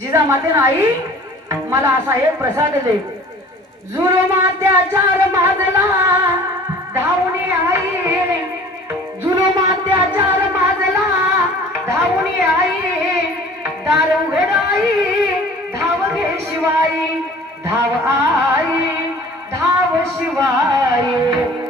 जिजामातेनं आई मला असा एक प्रसाद दे. जुलुम अत्याचार माजला धावणी आई, जुलुम अत्याचार माजला धावणी आई, दार उघडाई धाव घे शिवाई, धाव आई धाव शिवाई.